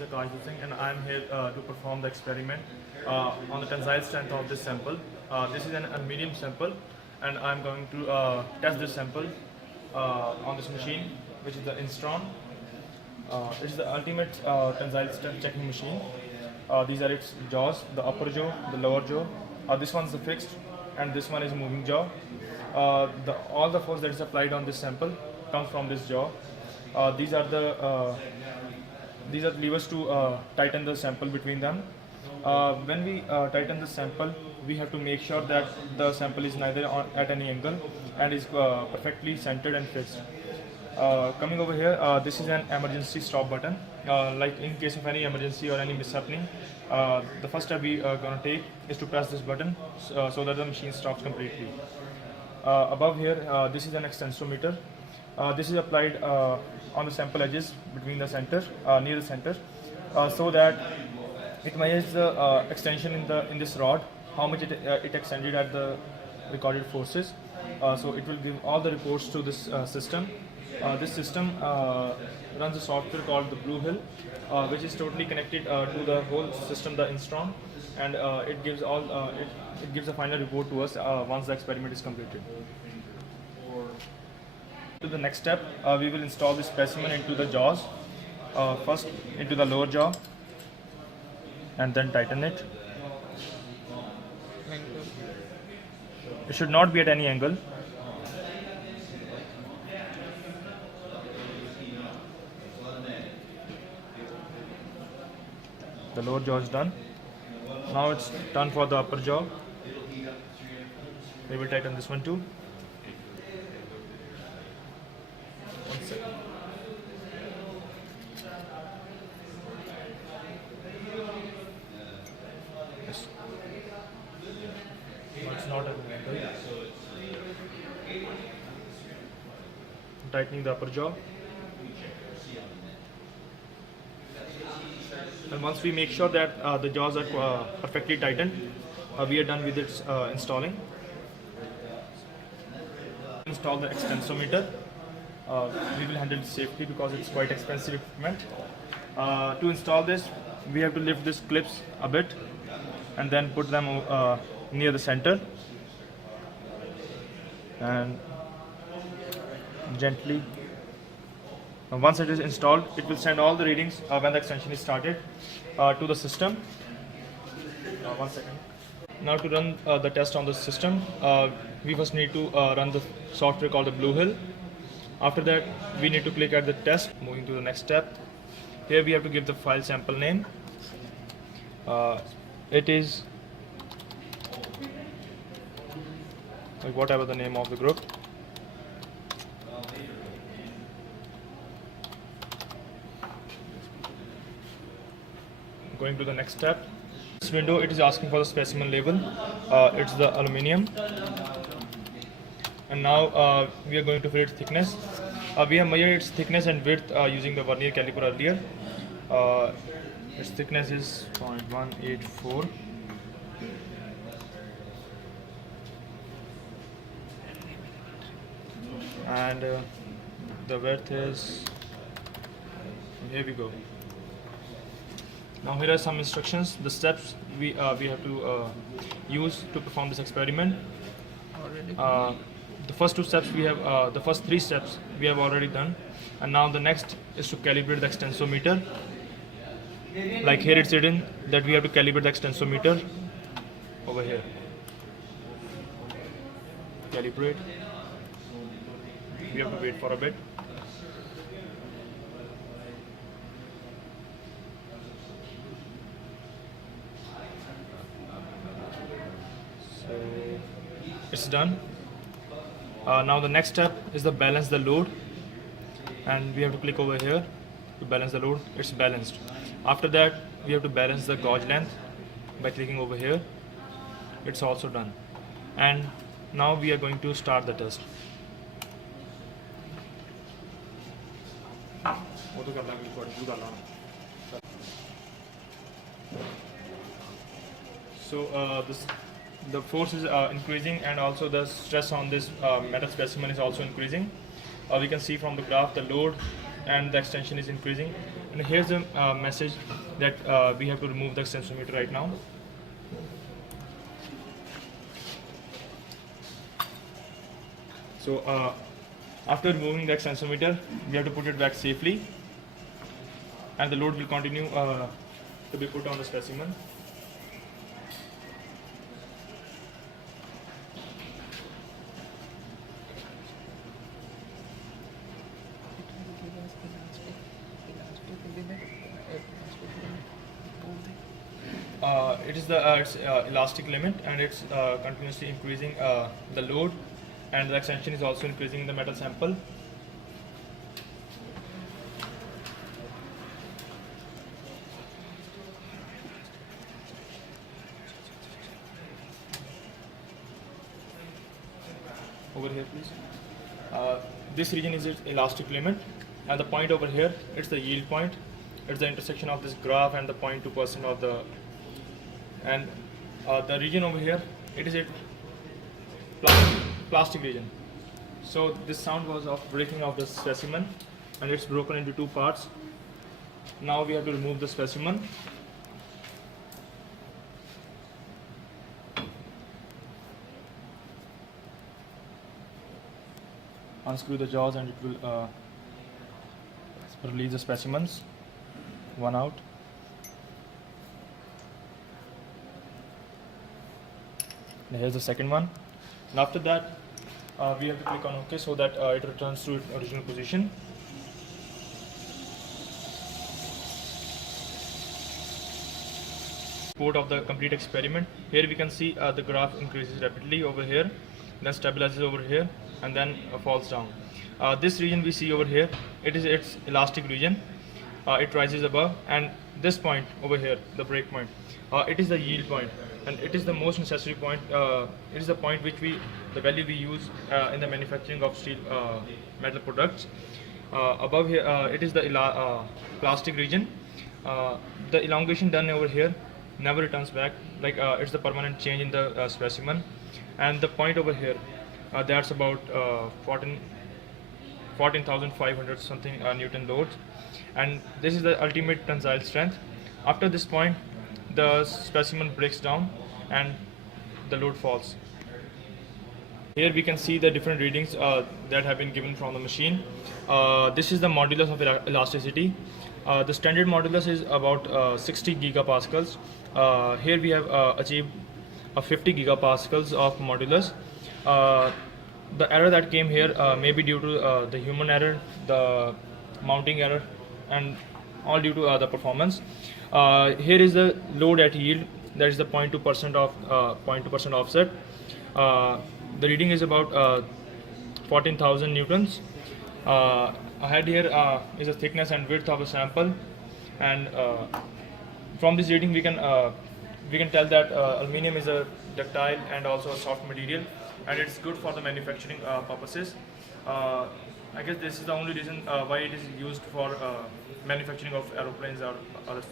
is Akash Singh, and I am here to perform the experiment on the tensile strength of this sample. This is a medium sample, and I am going to test this sample on this machine, which is the Instron. It is the ultimate tensile strength checking machine. These are its jaws: the upper jaw, the lower jaw. This one is the fixed, and this one is moving jaw. All the force that is applied on this sample comes from this jaw. These are the levers to tighten the sample between them. When we tighten the sample, we have to make sure that the sample is neither at any angle and is perfectly centered and fixed. Coming over here, this is an emergency stop button. Like in case of any emergency or any mishappening, the first step we are going to take is to press this button so that the machine stops completely. Above here, this is an extensometer. This is applied on the sample edges between the center, near the center, so that it measures the extension in this rod, how much it extended at the recorded forces. So it will give all the reports to this system. This system runs a software called the Blue Hill, which is totally connected to the whole system, the Instron, and it gives a final report to us once the experiment is completed. To the next step, we will install this specimen into the jaws. First into the lower jaw, and then tighten it. It should not be at any angle. The lower jaw is done. Now it's done for the upper jaw. We will tighten this one too. One second. Yes. No, it's not at an angle. Tightening the upper jaw. And once we make sure that the jaws are perfectly tightened, we are done with its installing. Install the extensometer. We will handle it safely because it's quite expensive equipment. To install this, we have to lift these clips a bit and then put them near the center and gently. Once it is installed, it will send all the readings when the extension is started to the system. 1 second. Now to run the test on the system, we first need to run the software called the Blue Hill. After that, we need to click at the test. Moving to the next step. Here we have to give the file sample name. It is like whatever the name of the group. Going to the next step. This window, it is asking for the specimen label. It's the aluminium. And now we are going to fill its thickness. We have measured its thickness and width using the vernier caliper earlier. Its thickness is 0.184. And the width is, here we go. Now here are some instructions, the steps we have to use to perform this experiment. The first two steps we have, the first three steps we have already done, and now the next is to calibrate the extensometer. Like here it's written that we have to calibrate the extensometer over here. Calibrate. We have to wait for a bit. It's done. Now the next step is to balance the load, and we have to click over here to balance the load. It's balanced. After that, we have to balance the gauge length by clicking over here. It's also done. And now we are going to start the test. So the force is increasing, and also the stress on this metal specimen is also increasing. We can see from the graph the load and the extension is increasing. And And here's a message that we have to remove the sensometer right now. So after removing the sensometer, we have to put it back safely, and the load will continue to be put on the specimen. It is the elastic limit, and it's continuously increasing the load, and the extension is also increasing the metal sample. Over here, please. This region is its elastic limit, and the point over here, it's the yield point. It's the intersection of this graph and the 0.2% of the, and the region over here, it is a plastic region. So this sound was of breaking of the specimen, and it's broken into two parts. Now we have to remove the specimen. Unscrew the jaws, and it will release the specimens, one out. And here's the second one. And after that, we have to click on OK so that it returns to its original position. Report of the complete experiment. Here we can see the graph increases rapidly over here, then stabilizes over here, and then falls down. This region we see over here, it is its elastic region. It rises above, and this point over here, the break point, it is the yield point, and it is the most necessary point. It is the point which the value we use in the manufacturing of steel metal products. Above here, it is the plastic region. The elongation done over here never returns back, like it's the permanent change in the specimen. And the point over here, that's about 14,500 something Newton loads, and this is the ultimate tensile strength. After this point, the specimen breaks down and the load falls. Here we can see the different readings that have been given from the machine. This is the modulus of elasticity. The standard modulus is about 60 gigapascals. Here we have achieved 50 gigapascals of modulus. The error that came here may be due to the human error, the mounting error, and all due to the performance. Here is the load at yield. That is the 0.2% of 0.2% offset. The reading is about 14,000 newtons. Ahead here is the thickness and width of the sample, and from this reading we can tell that aluminium is a ductile and also a soft material, and it's good for the manufacturing purposes. I guess this is the only reason why it is used for manufacturing of aeroplanes or other